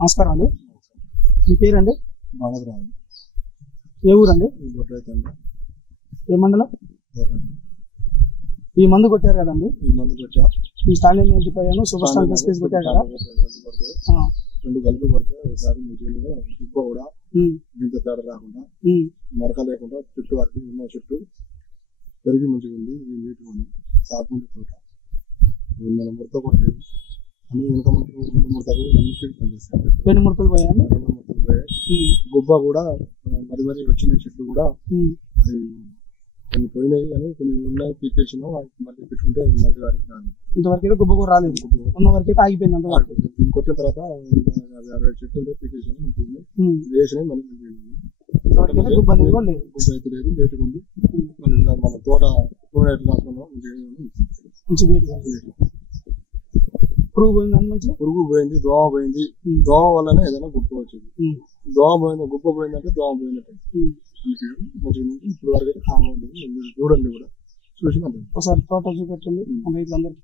నమస్కారం అండి. మీ పేరండి? ఏ ఊరండి? ఏ మండలం? ఈ మందు కొట్టారు కదండి, ఈ స్టాండర్డ్ 95 సూపర్ స్టాండ్ స్పేస్ కొట్టారు కదా, రెండు కలిపి పడితే ఒకసారి మంచిగా ఉప్పు కూడా దీంతో తేడా రాకుండా మరక లేకుండా చుట్టూ వరకు ఉన్న చుట్టూ పెరిగి మంచిగా ఉంది. ఇది నీట్గా ఉంది. సాపు తోట మన ముడత కొట్టేది అన్ని వెనక ముడతలు పనిచేస్తాయి. 2 ముడతలు పోయాయి. గుబ్బ కూడా మరి వచ్చిన చెట్లు కూడా అది కొన్ని పోయినాయి కానీ కొన్ని ఉన్నాయి. పీకేసిన మళ్ళీ పెట్టుకుంటే మళ్ళీ వారికి రాదు. ఇంతవరకు అయితే గుబ్బ కూడా రాలేదు. ఉన్న వరకు అయితే ఆగిపోయింది. అంతవరకు కొట్టిన తర్వాత 60 చెట్లు పీకేసిన వేసినాయి. మళ్ళీ గుబ్బ అయితే లేదు, లేటుగా ఉంది. మన తోట ఎట్లా మంచి పురుగు పోయింది. మంచిగా పురుగు పోయింది, దోమ పోయింది. దోమ వల్లనే ఏదైనా గుప్ప వచ్చింది. దోమ పోయింది, గుప్ప పోయిందంటే దోమ పోయినట్టు. ఇప్పుడు వరకు అయితే కాంగా ఉంది. చూడండి కూడా చూసి ఒకసారి తోట చూపెట్టండి రైతులందరికీ.